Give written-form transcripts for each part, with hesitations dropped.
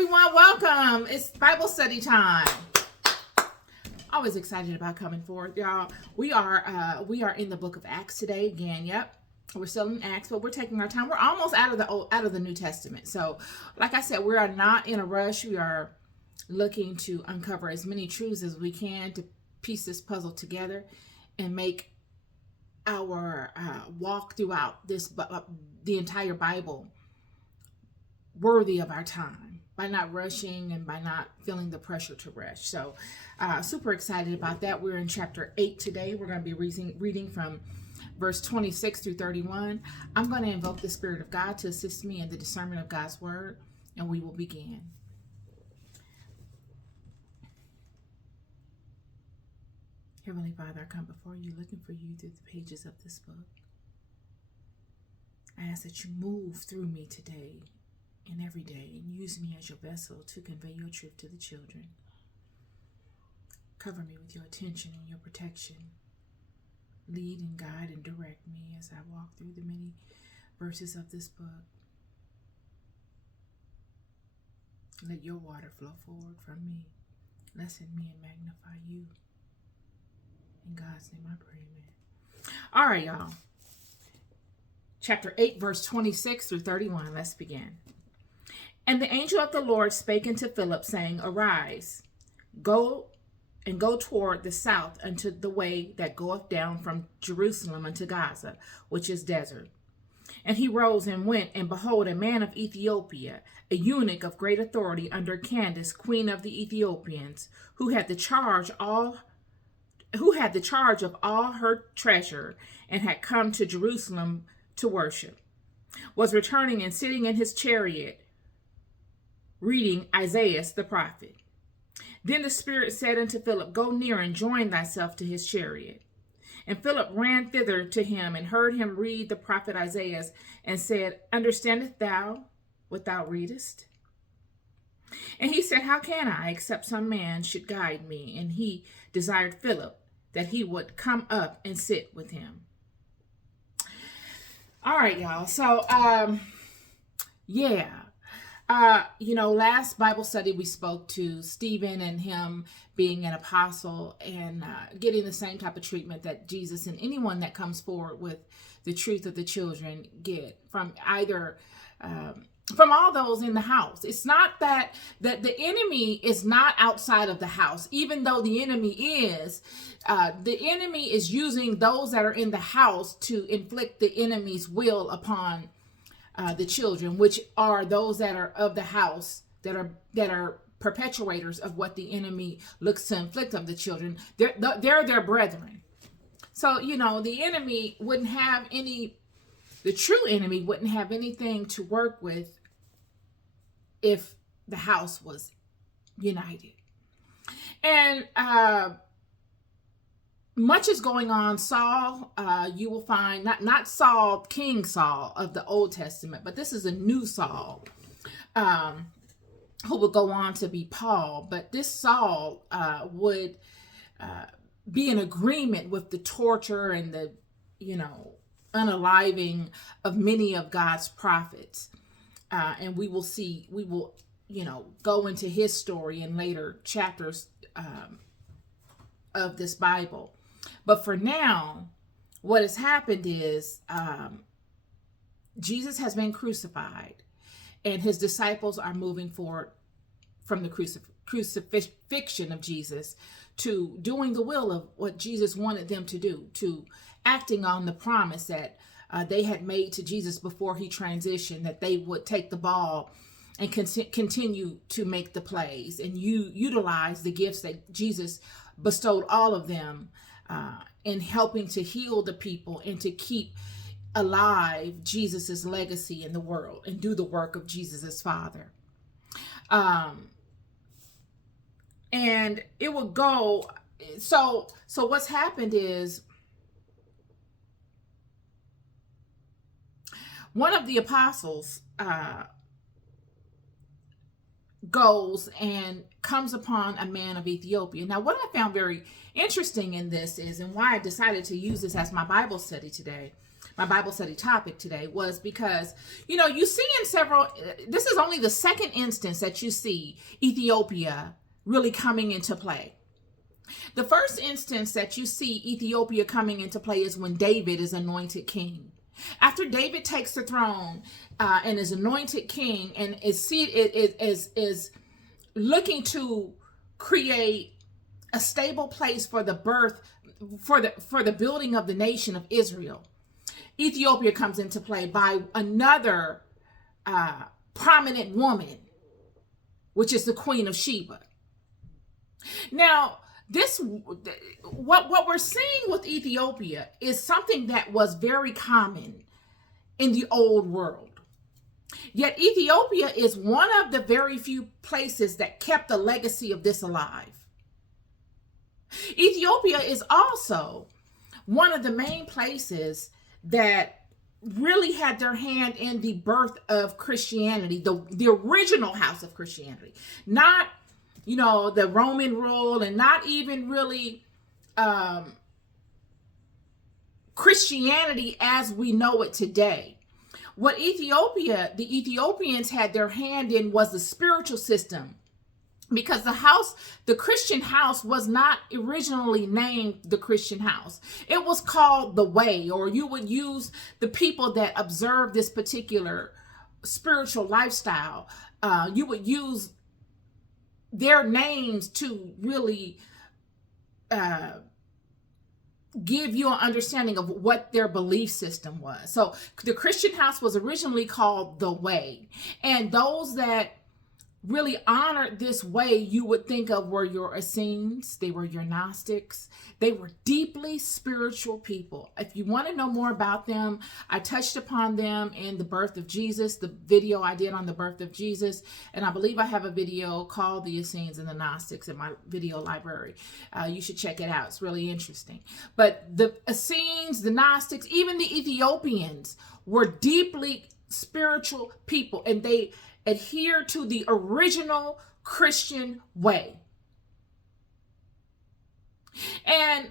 everyone, welcome. It's Bible study time. Always excited about coming forward, y'all. We are in the book of Acts today again. Yep, we're still in Acts, but we're taking our time. We're almost out of the New Testament. So, like I said, we are not in a rush. We are looking to uncover as many truths as we can to piece this puzzle together and make our walk throughout the entire Bible worthy of our time by not rushing and by not feeling the pressure to rush. So super excited about that. We're in chapter 8 today. We're going to be reading from verse 26 through 31. I'm going to invoke the Spirit of God to assist me in the discernment of God's word, and we will begin. Heavenly Father, I come before you looking for you through the pages of this book. I ask that you move through me today and every day and use me as your vessel to convey your truth to the children. Cover me with your attention and your protection. Lead and guide and direct me as I walk through the many verses of this book. Let your water flow forward from me. Lessen me and magnify you. In God's name I pray, amen. All right, y'all. Chapter 8, verse 26 through 31. Let's begin. And the angel of the Lord spake unto Philip, saying, Arise, go toward the south unto the way that goeth down from Jerusalem unto Gaza, which is desert. And he rose and went, and behold, a man of Ethiopia, a eunuch of great authority under Candace, queen of the Ethiopians, who had the charge of all her treasure, and had come to Jerusalem to worship, was returning and sitting in his chariot, reading Isaiah the prophet. Then the Spirit said unto Philip, Go near and join thyself to his chariot. And Philip ran thither to him, and heard him read the prophet Isaiah, and said, Understandest thou what thou readest? And he said, How can I, except some man should guide me? And he desired Philip that he would come up and sit with him. All right, y'all. So, last Bible study we spoke to Stephen and him being an apostle and getting the same type of treatment that Jesus and anyone that comes forward with the truth of the children get from either from all those in the house. It's not that the enemy is not outside of the house, even though the enemy is using those that are in the house to inflict the enemy's will upon the children, which are those that are of the house, that are perpetuators of what the enemy looks to inflict of the children. They're their brethren. So, the enemy wouldn't have the true enemy wouldn't have anything to work with if the house was united. And much is going on. Saul, you will find, not Saul, King Saul of the Old Testament, but this is a new Saul who would go on to be Paul. But this Saul would be in agreement with the torture and the, unaliving of many of God's prophets. And we will go into his story in later chapters of this Bible. But for now, what has happened is Jesus has been crucified, and his disciples are moving forward from the crucifixion of Jesus to doing the will of what Jesus wanted them to do, to acting on the promise that they had made to Jesus before he transitioned, that they would take the ball and continue to make the plays and utilize the gifts that Jesus bestowed all of them in helping to heal the people and to keep alive Jesus's legacy in the world and do the work of Jesus's Father. And it would go. So what's happened is, one of the apostles goes and comes upon a man of Ethiopia. Now, what I found very interesting in this is, and why I decided to use this as my Bible study today, my Bible study topic today was because, you see in several, this is only the second instance that you see Ethiopia really coming into play. The first instance that you see Ethiopia coming into play is when David is anointed king. After David takes the throne and is anointed king and is looking to create a stable place for the birth, for the building of the nation of Israel, Ethiopia comes into play by another prominent woman, which is the Queen of Sheba. Now, what we're seeing with Ethiopia is something that was very common in the old world. Yet Ethiopia is one of the very few places that kept the legacy of this alive. Ethiopia is also one of the main places that really had their hand in the birth of Christianity, the original house of Christianity, not the Roman rule, and not even really Christianity as we know it today. What the Ethiopians had their hand in was the spiritual system, because the Christian house was not originally named the Christian house. It was called the Way, or you would use the people that observe this particular spiritual lifestyle. You would use their names to really give you an understanding of what their belief system was. So the Christian house was originally called the Way. And those that really honored this way you would think of were your Essenes, they were your Gnostics. They were deeply spiritual people. If you want to know more about them, I touched upon them in the birth of Jesus, the video I did on the birth of Jesus, and I believe I have a video called the Essenes and the Gnostics in my video library. You should check it out. It's really interesting. But the Essenes, the Gnostics, even the Ethiopians were deeply spiritual people, and they adhere to the original Christian way. And,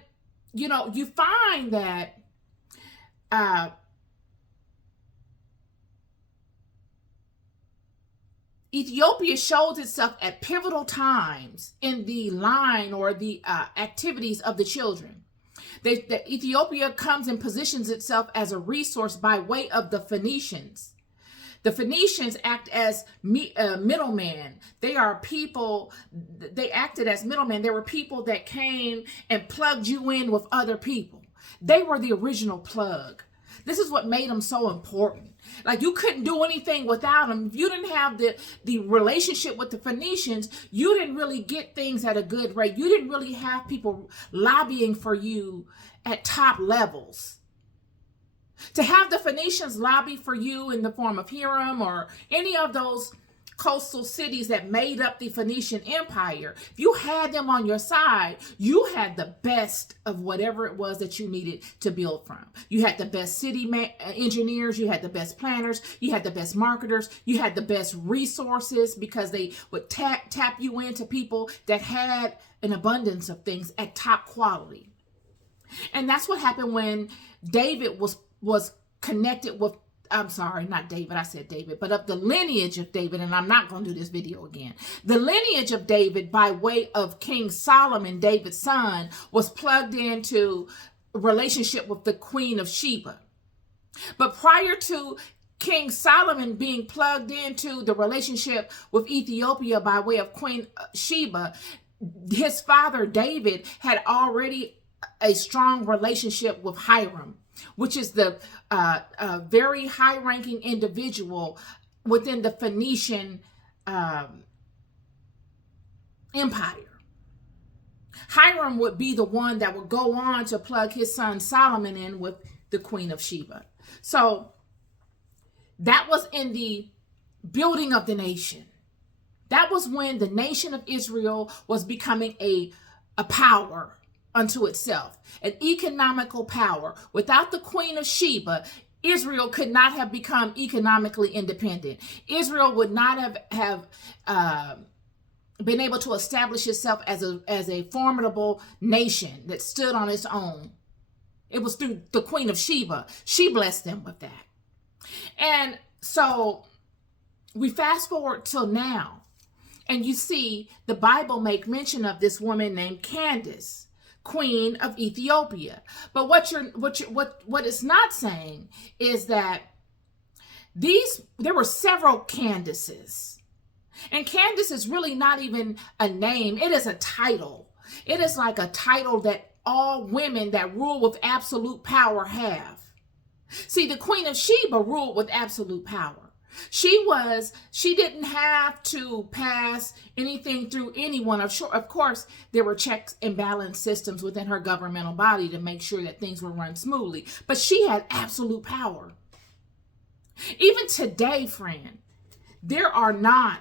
you find that Ethiopia shows itself at pivotal times in the line or the activities of the children. That Ethiopia comes and positions itself as a resource by way of the Phoenicians. The Phoenicians act as middlemen. They are people, they acted as middlemen. There were people that came and plugged you in with other people. They were the original plug. This is what made them so important. Like, you couldn't do anything without them. If you didn't have the relationship with the Phoenicians, you didn't really get things at a good rate. You didn't really have people lobbying for you at top levels. To have the Phoenicians lobby for you in the form of Hiram or any of those coastal cities that made up the Phoenician Empire, if you had them on your side, you had the best of whatever it was that you needed to build from. You had the best city engineers, you had the best planners, you had the best marketers, you had the best resources, because they would tap you into people that had an abundance of things at top quality. And that's what happened when David was connected with, I'm sorry, not David, I said David, but of the lineage of David, and I'm not going to do this video again. The lineage of David by way of King Solomon, David's son, was plugged into a relationship with the Queen of Sheba. But prior to King Solomon being plugged into the relationship with Ethiopia by way of Queen Sheba, his father David had already a strong relationship with Hiram, which is the very high-ranking individual within the Phoenician empire. Hiram would be the one that would go on to plug his son Solomon in with the Queen of Sheba. So that was in the building of the nation. That was when the nation of Israel was becoming a power unto itself, an economical power. Without the Queen of Sheba, Israel could not have become economically independent. Israel would not have been able to establish itself as a formidable nation that stood on its own. It was through the Queen of Sheba. She blessed them with that. And so we fast forward till now, and you see the Bible make mention of this woman named Candace, Queen of Ethiopia. But what it's not saying is that there were several Candaces. And Candace is really not even a name. It is a title. It is like a title that all women that rule with absolute power have. See, the Queen of Sheba ruled with absolute power. She didn't have to pass anything through anyone. Of course, there were checks and balance systems within her governmental body to make sure that things were run smoothly. But she had absolute power. Even today, friend, there are not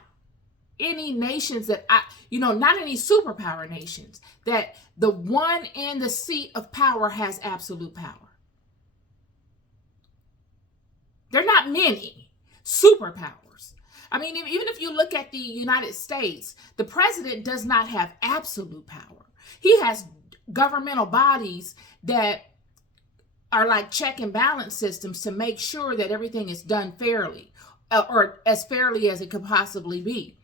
any nations that not any superpower nations that the one in the seat of power has absolute power. There are not many superpowers. I mean, even if you look at the United States, the president does not have absolute power. He has governmental bodies that are like check and balance systems to make sure that everything is done fairly, or as fairly as it could possibly be.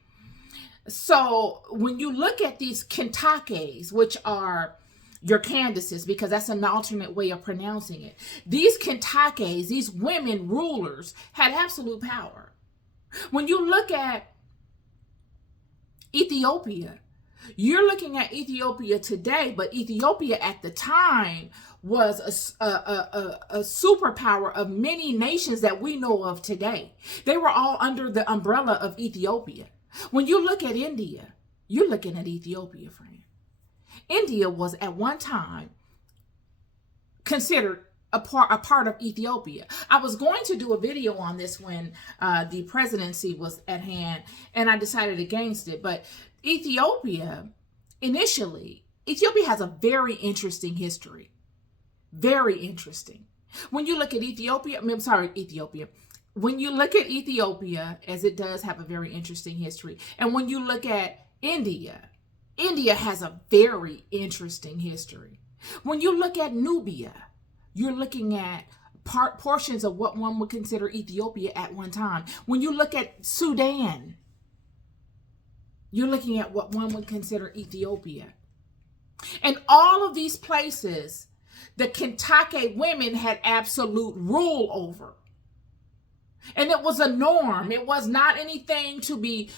So when you look at these Kentakes, which are your Candaces, because that's an alternate way of pronouncing it, these Kentakes, these women rulers, had absolute power. When you look at Ethiopia, you're looking at Ethiopia today, but Ethiopia at the time was a superpower of many nations that we know of today. They were all under the umbrella of Ethiopia. When you look at India, you're looking at Ethiopia, friend. India was at one time considered a part of Ethiopia. I was going to do a video on this when the presidency was at hand, and I decided against it. But Ethiopia has a very interesting history. Very interesting. When you look at When you look at Ethiopia, as it does have a very interesting history, and when you look at India has a very interesting history. When you look at Nubia, you're looking at portions of what one would consider Ethiopia at one time. When you look at Sudan, you're looking at what one would consider Ethiopia. And all of these places, the Kentake women had absolute rule over. And it was a norm. It was not anything to be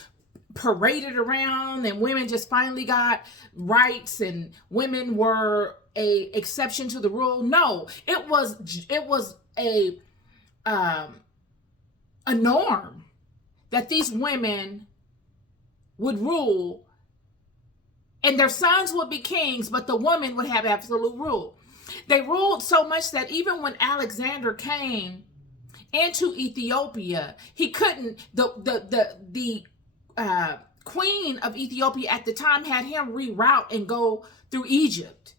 paraded around and women just finally got rights and women were a exception to the rule. No, it was a norm that these women would rule, and their sons would be kings, but the woman would have absolute rule. They ruled so much that even when Alexander came into Ethiopia, he couldn't, the queen of Ethiopia at the time had him reroute and go through Egypt.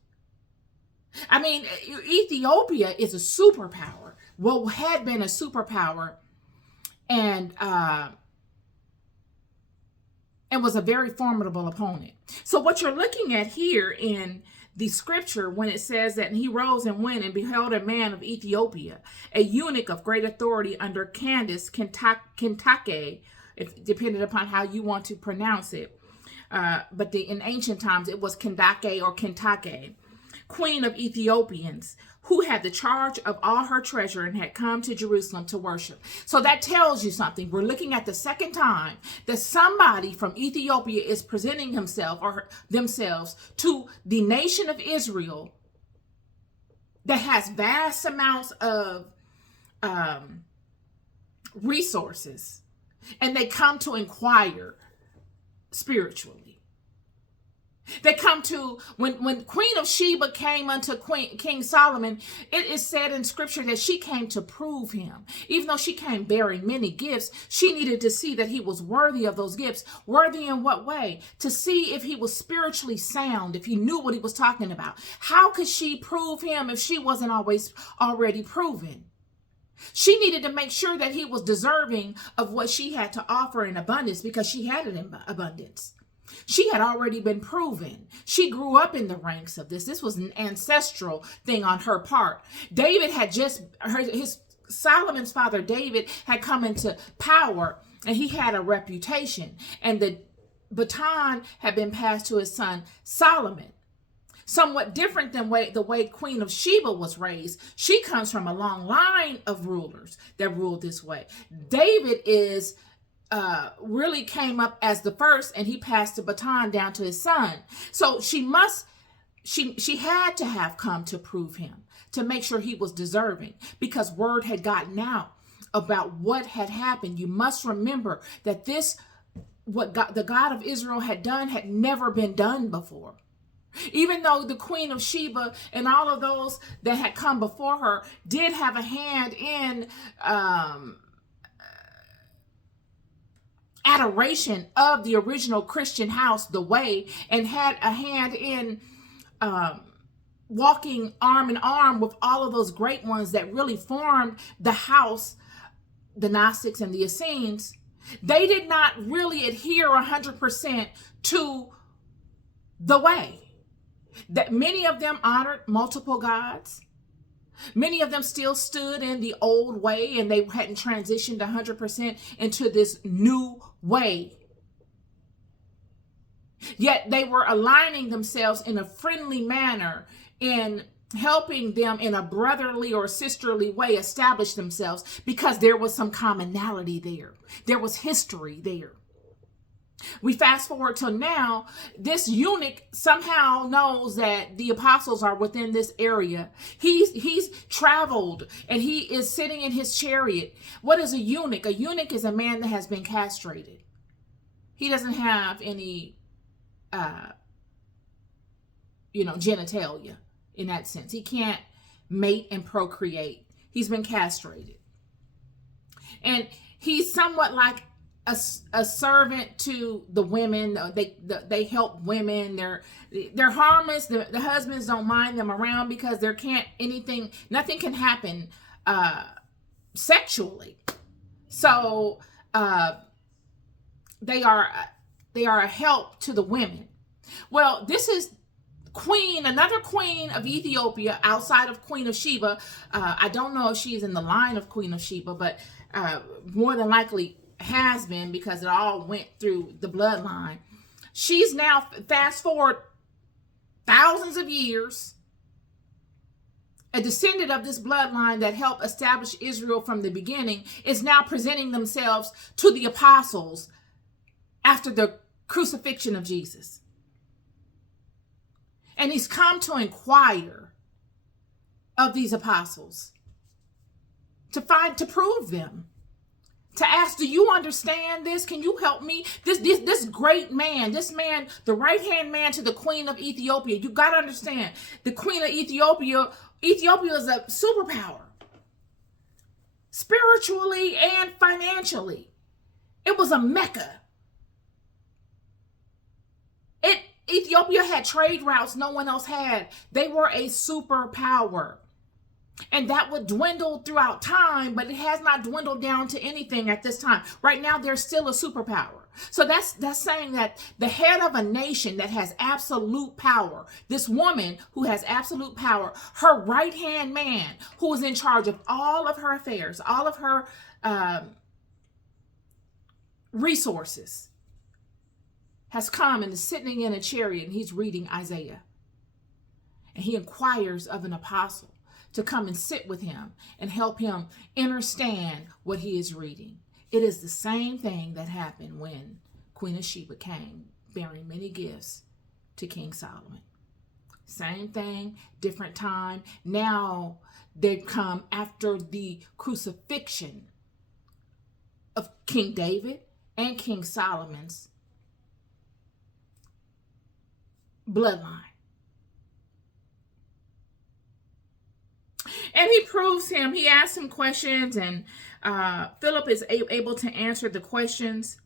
I mean, Ethiopia is a superpower. Well, had been a superpower, and was a very formidable opponent. So what you're looking at here in the scripture, when it says that he rose and went and beheld a man of Ethiopia, a eunuch of great authority under Candace, Kentake, depending upon how you want to pronounce it. But in ancient times, it was Kendake or Kentake, queen of Ethiopians, who had the charge of all her treasure and had come to Jerusalem to worship. So that tells you something. We're looking at the second time that somebody from Ethiopia is presenting himself or themselves to the nation of Israel that has vast amounts of resources, and they come to inquire spiritually. They come to, when Queen of Sheba came unto King Solomon, it is said in scripture that she came to prove him. Even though she came bearing many gifts, she needed to see that he was worthy of those gifts. Worthy in what way? To see if he was spiritually sound, if he knew what he was talking about. How could she prove him if she wasn't always already proven? She needed to make sure that he was deserving of what she had to offer in abundance, because she had it in abundance. She had already been proven. She grew up in the ranks of this. This was an ancestral thing on her part. David had Solomon's father David had come into power, and he had a reputation, and the baton had been passed to his son Solomon. Somewhat different than the way Queen of Sheba was raised. She comes from a long line of rulers that ruled this way. David really came up as the first, and he passed the baton down to his son. So she had to have come to prove him, to make sure he was deserving, because word had gotten out about what had happened. You must remember that the God of Israel had done had never been done before. Even though the Queen of Sheba and all of those that had come before her did have a hand in adoration of the original Christian house, the Way, and had a hand in walking arm in arm with all of those great ones that really formed the house, the Gnostics and the Essenes, they did not really adhere 100% to the Way. That many of them honored multiple gods. Many of them still stood in the old way, and they hadn't transitioned 100% into this new way. Yet they were aligning themselves in a friendly manner, in helping them in a brotherly or sisterly way establish themselves, because there was some commonality there. There was history there. We fast forward till now. This eunuch somehow knows that the apostles are within this area. He's traveled, and he is sitting in his chariot. What is a eunuch? A eunuch is a man that has been castrated. He doesn't have any, genitalia in that sense. He can't mate and procreate. He's been castrated. And he's somewhat like a servant to the women. They help women. They're harmless. The husbands don't mind them around, because nothing can happen sexually. So they are a help to the women. Well, this is another queen of Ethiopia outside of Queen of Sheba. I don't know if she's in the line of Queen of Sheba, but more than likely has been, because it all went through the bloodline. She's now, fast forward thousands of years, a descendant of this bloodline that helped establish Israel from the beginning, is now presenting themselves to the apostles after the crucifixion of Jesus. And he's come to inquire of these apostles, to prove them, to ask, do you understand this? Can you help me? This great man, the right-hand man to the Queen of Ethiopia. You got to understand, the Queen of Ethiopia is a superpower, spiritually and financially. It was a mecca. Ethiopia had trade routes no one else had. They were a superpower. And that would dwindle throughout time, but it has not dwindled down to anything at this time. Right now, they're still a superpower. So that's saying that the head of a nation that has absolute power, this woman who has absolute power, her right-hand man who is in charge of all of her affairs, all of her resources, has come and is sitting in a chariot, and he's reading Isaiah. And he inquires of an apostle to come and sit with him and help him understand what he is reading. It is the same thing that happened when Queen of Sheba came bearing many gifts to King Solomon. Same thing, different time. Now they come after the crucifixion of King David and King Solomon's bloodline. And he proves him. He asks him questions, and Philip is able to answer the questions.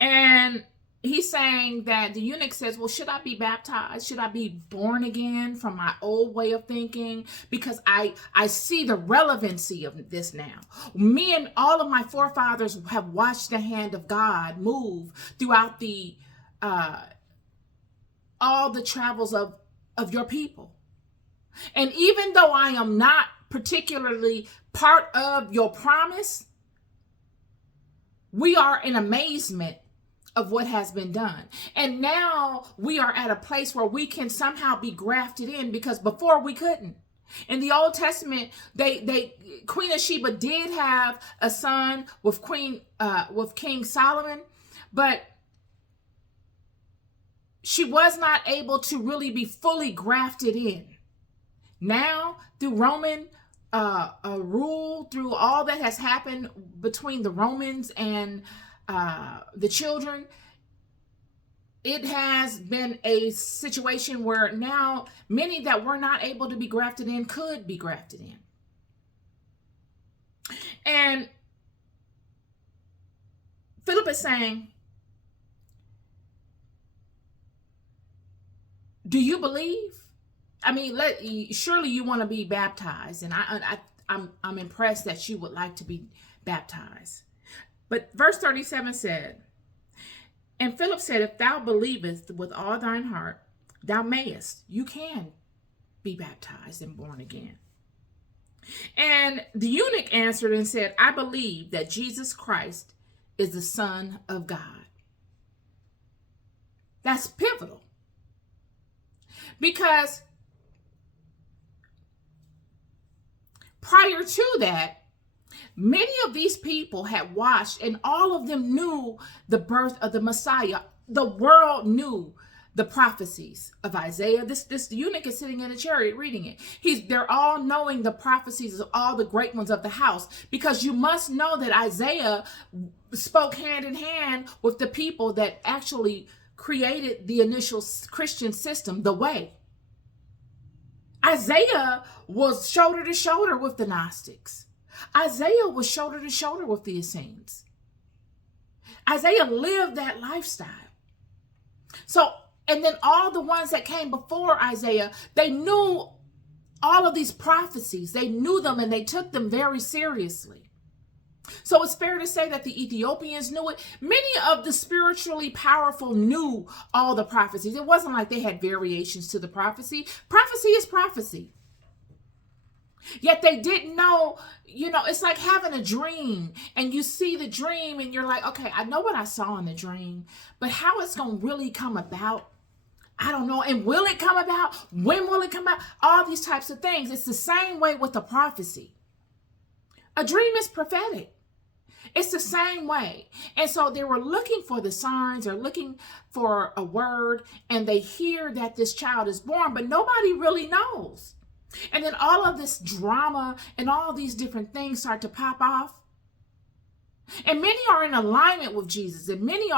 And he's saying that the eunuch says, well, should I be baptized? Should I be born again from my old way of thinking? Because I see the relevancy of this now. Me and all of my forefathers have watched the hand of God move throughout the all the travels of your people. And even though I am not particularly part of your promise, we are in amazement of what has been done. And now we are at a place where we can somehow be grafted in, because before we couldn't. In the Old Testament, Queen of Sheba did have a son with King Solomon, but she was not able to really be fully grafted in. Now, through Roman rule, through all that has happened between the Romans and the children, it has been a situation where now many that were not able to be grafted in could be grafted in. And Philip is saying, do you believe? I mean, surely you want to be baptized, and I'm impressed that you would like to be baptized. But verse 37 said, and Philip said, if thou believest with all thine heart, thou mayest, you can be baptized and born again. And the eunuch answered and said, I believe that Jesus Christ is the Son of God. That's pivotal. Because prior to that, many of these people had watched, and all of them knew the birth of the Messiah. The world knew the prophecies of Isaiah. This eunuch is sitting in a chariot reading it. They're all knowing the prophecies of all the great ones of the house, because you must know that Isaiah spoke hand in hand with the people that actually created the initial Christian system, the way. Isaiah was shoulder to shoulder with the Gnostics. Isaiah was shoulder to shoulder with the Essenes. Isaiah lived that lifestyle. So, and then all the ones that came before Isaiah, they knew all of these prophecies. They knew them and they took them very seriously. So it's fair to say that the Ethiopians knew it. Many of the spiritually powerful knew all the prophecies. It wasn't like they had variations to the prophecy. Prophecy is prophecy. Yet they didn't know, it's like having a dream, and you see the dream and you're like, okay, I know what I saw in the dream, but how it's going to really come about, I don't know. And will it come about? When will it come out? All these types of things. It's the same way with the prophecy. A dream is prophetic. It's the same way. And so they were looking for the signs or looking for a word, and they hear that this child is born, but nobody really knows. And then all of this drama and all these different things start to pop off. And many are in alignment with Jesus, and many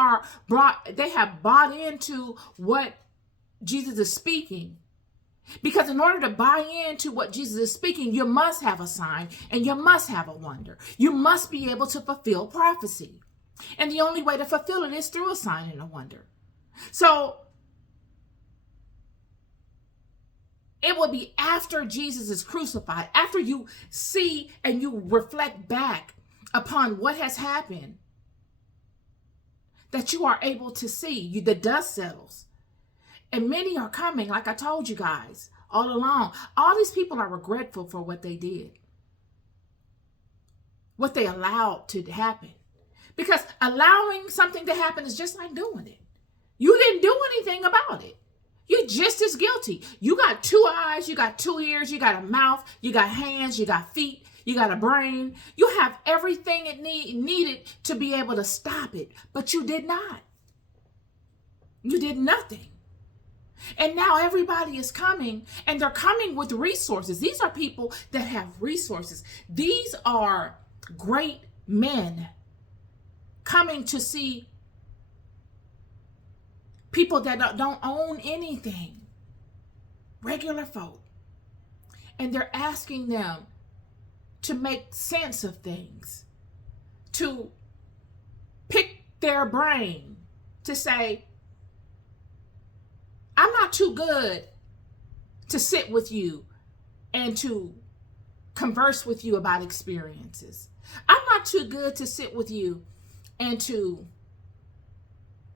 they have bought into what Jesus is speaking. Because in order to buy into what Jesus is speaking, you must have a sign and you must have a wonder. You must be able to fulfill prophecy. And the only way to fulfill it is through a sign and a wonder. So it will be after Jesus is crucified, after you see and you reflect back upon what has happened, that you are able to see. The dust settles. And many are coming, like I told you guys all along. All these people are regretful for what they did, what they allowed to happen. Because allowing something to happen is just like doing it. You didn't do anything about it. You're just as guilty. You got 2 eyes, you got 2 ears, you got a mouth, you got hands, you got feet, you got a brain. You have everything it needed to be able to stop it, but you did not. You did nothing. And now everybody is coming, and they're coming with resources. These are people that have resources. These are great men coming to see people that don't own anything, regular folk. And they're asking them to make sense of things, to pick their brain, to say, I'm not too good to sit with you and to converse with you about experiences. I'm not too good to sit with you and to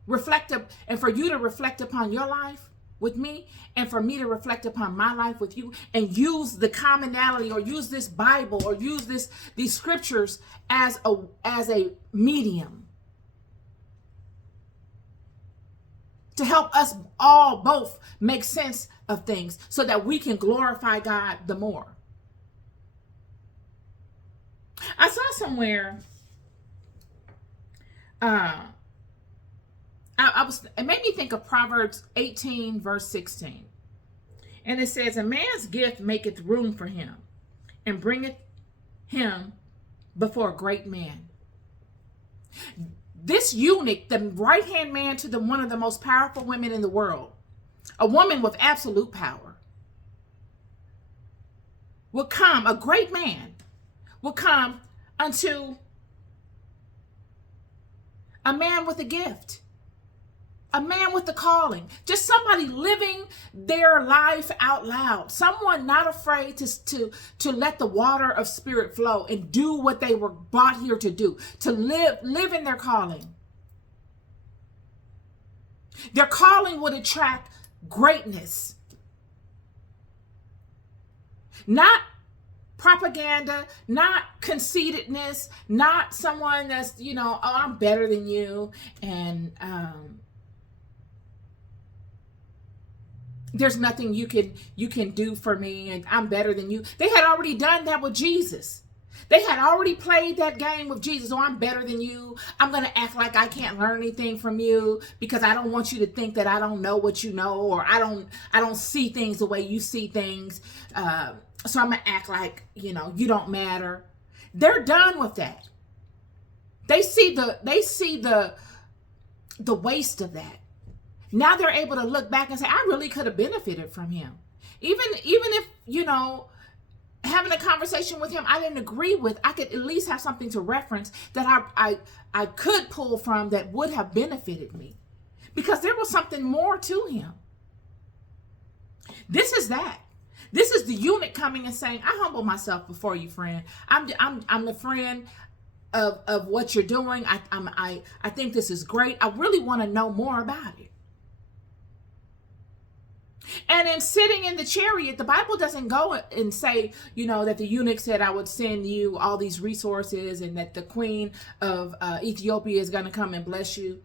reflect and for you to reflect upon your life with me, and for me to reflect upon my life with you, and use the commonality, or use this Bible, or use these scriptures as a medium to help us all both make sense of things so that we can glorify God the more. I saw somewhere, it made me think of Proverbs 18, verse 16. And it says, a man's gift maketh room for him, and bringeth him before a great man. This eunuch, the right-hand man to one of the most powerful women in the world, a woman with absolute power, will come, a great man will come unto a man with a gift, a man with a calling, just somebody living their life out loud, someone not afraid to let the water of spirit flow and do what they were brought here to do, to live in their calling. Their calling would attract greatness, not propaganda, not conceitedness, not someone that's, oh, I'm better than you, and there's nothing you can do for me, and I'm better than you. They had already done that with Jesus. They had already played that game with Jesus. Oh, I'm better than you. I'm going to act like I can't learn anything from you because I don't want you to think that I don't know what you know, or I don't see things the way you see things. So I'm going to act like, you don't matter. They're done with that. They see the waste of that. Now they're able to look back and say, I really could have benefited from him. Even if, having a conversation with him I didn't agree with, I could at least have something to reference that I could pull from that would have benefited me, because there was something more to him. This is that. This is the eunuch coming and saying, I humble myself before you, friend. I'm the friend of what you're doing. I think this is great. I really want to know more about it. And in sitting in the chariot, the Bible doesn't go and say, that the eunuch said, I would send you all these resources, and that the queen of Ethiopia is going to come and bless you.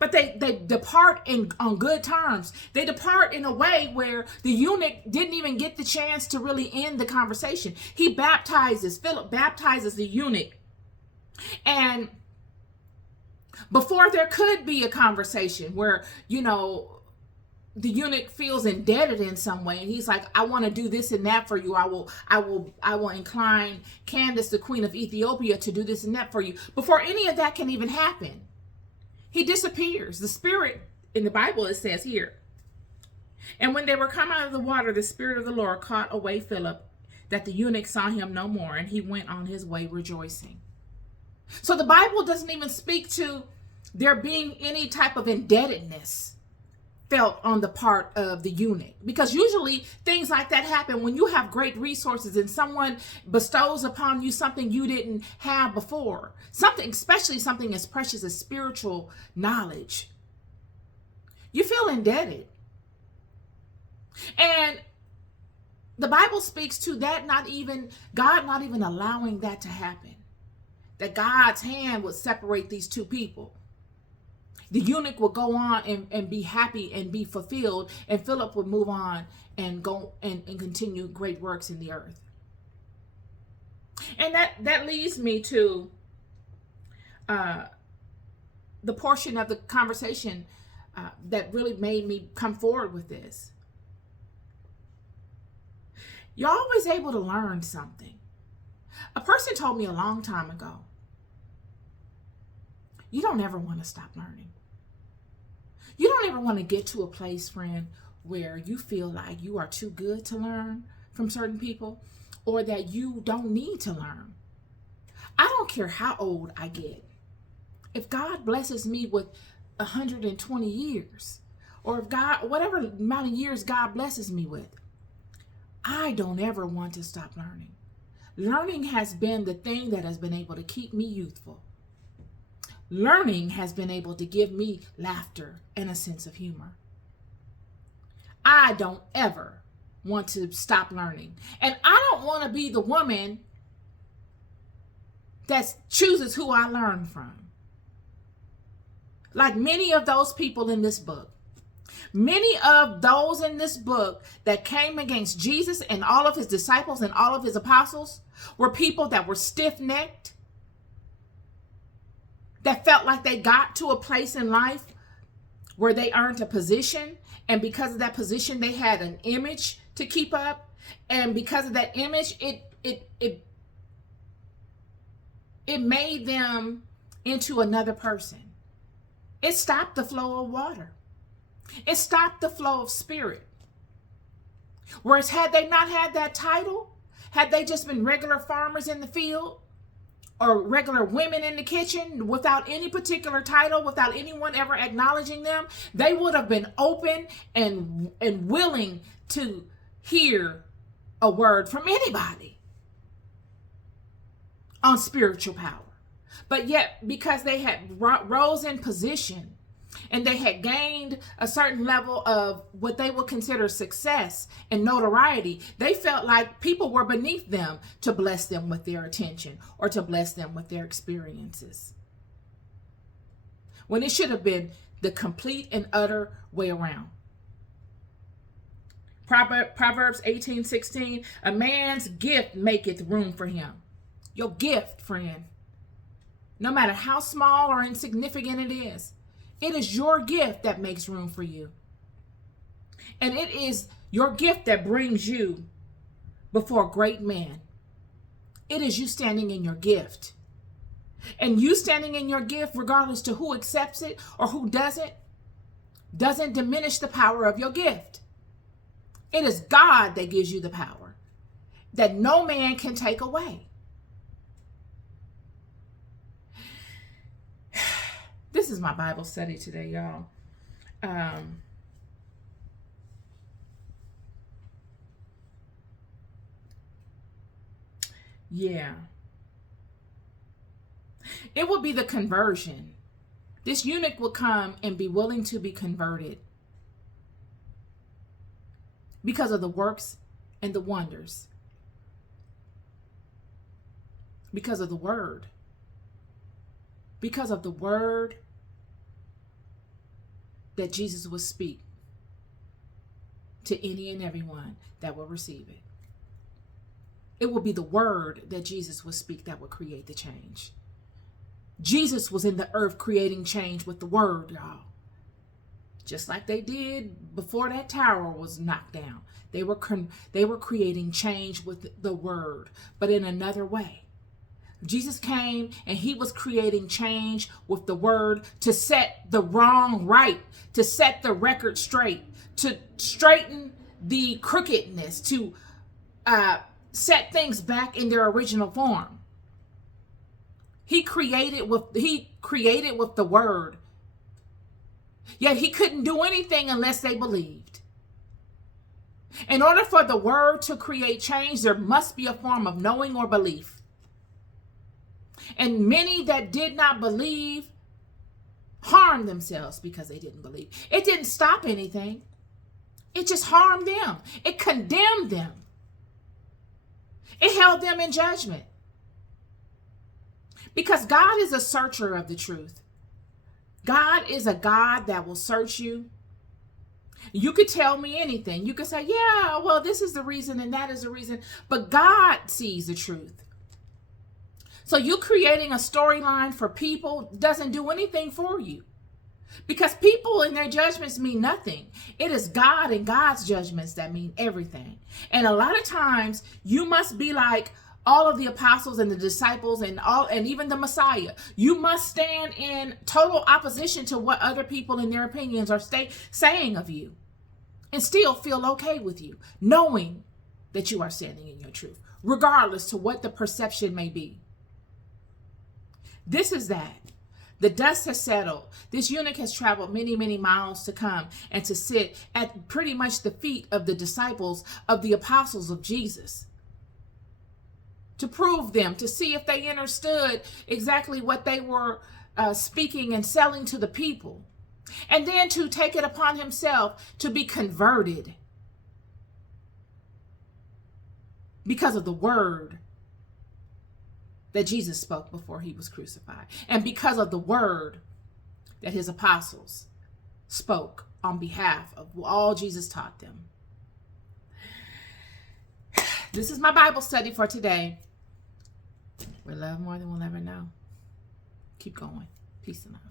But they depart on good terms. They depart in a way where the eunuch didn't even get the chance to really end the conversation. Philip baptizes the eunuch. And before there could be a conversation where, the eunuch feels indebted in some way, and he's like, I want to do this and that for you. I will incline Candace, the queen of Ethiopia, to do this and that for you. Before any of that can even happen, he disappears. The spirit, in the Bible it says here, and when they were come out of the water, the Spirit of the Lord caught away Philip, that the eunuch saw him no more, and he went on his way rejoicing. So the Bible doesn't even speak to there being any type of indebtedness felt on the part of the eunuch, because usually things like that happen when you have great resources and someone bestows upon you something you didn't have before, especially something as precious as spiritual knowledge. You feel indebted, and the Bible speaks to that, God not even allowing that to happen, that God's hand would separate these two people. The eunuch would go on and be happy and be fulfilled, and Philip would move on and go and continue great works in the earth. And that leads me to the portion of the conversation that really made me come forward with this. You're always able to learn something. A person told me a long time ago, you don't ever want to stop learning. You don't ever want to get to a place, friend, where you feel like you are too good to learn from certain people, or that you don't need to learn. I don't care how old I get. If God blesses me with 120 years, or if God, whatever amount of years God blesses me with, I don't ever want to stop learning. Learning has been the thing that has been able to keep me youthful. Learning has been able to give me laughter and a sense of humor. I don't ever want to stop learning. And I don't want to be the woman that chooses who I learn from. Like many of those people in this book. Many of those in this book that came against Jesus and all of his disciples and all of his apostles were people that were stiff-necked, that felt like they got to a place in life where they earned a position, and because of that position they had an image to keep up, and because of that image it made them into another person. It stopped the flow of water. It stopped the flow of spirit. Whereas had they not had that title, had they just been regular farmers in the field or regular women in the kitchen without any particular title, without anyone ever acknowledging them, they would have been open and willing to hear a word from anybody on spiritual power. But yet, because they had rose in position and they had gained a certain level of what they would consider success and notoriety, they felt like people were beneath them to bless them with their attention or to bless them with their experiences. When it should have been the complete and utter way around. Proverbs 18:16, a man's gift maketh room for him. Your gift, friend. No matter how small or insignificant it is your gift that makes room for you. And it is your gift that brings you before a great man. It is you standing in your gift. And you standing in your gift, regardless to who accepts it or who doesn't diminish the power of your gift. It is God that gives you the power that no man can take away. This is my Bible study today, y'all. Yeah. It would be the conversion. This eunuch would come and be willing to be converted because of the works and the wonders. Because of the word. Because of the word that Jesus would speak to any and everyone that will receive it. It will be the word that Jesus would speak that would create the change. Jesus was in the earth creating change with the word, y'all. Just like they did before that tower was knocked down. They were creating change with the word, but in another way. Jesus came and he was creating change with the word to set the wrong right, to set the record straight, to straighten the crookedness, to set things back in their original form. He created with the word. Yet he couldn't do anything unless they believed. In order for the word to create change, there must be a form of knowing or belief. And many that did not believe harmed themselves because they didn't believe. It didn't stop anything. It just harmed them. It condemned them. It held them in judgment. Because God is a searcher of the truth. God is a God that will search you. You could tell me anything. You could say, yeah, well, this is the reason and that is the reason. But God sees the truth. So you creating a storyline for people doesn't do anything for you. Because people and their judgments mean nothing. It is God and God's judgments that mean everything. And a lot of times you must be like all of the apostles and the disciples and even the Messiah. You must stand in total opposition to what other people in their opinions are saying of you. And still feel okay with you, knowing that you are standing in your truth, regardless to what the perception may be. This is that. The dust has settled. This eunuch has traveled many, many miles to come and to sit at pretty much the feet of the disciples of the apostles of Jesus, to prove them, to see if they understood exactly what they were speaking and selling to the people, and then to take it upon himself to be converted because of the word that Jesus spoke before he was crucified, and because of the word that his apostles spoke on behalf of all Jesus taught them. This is my Bible study for today. We love more than we'll ever know. Keep going. Peace and love.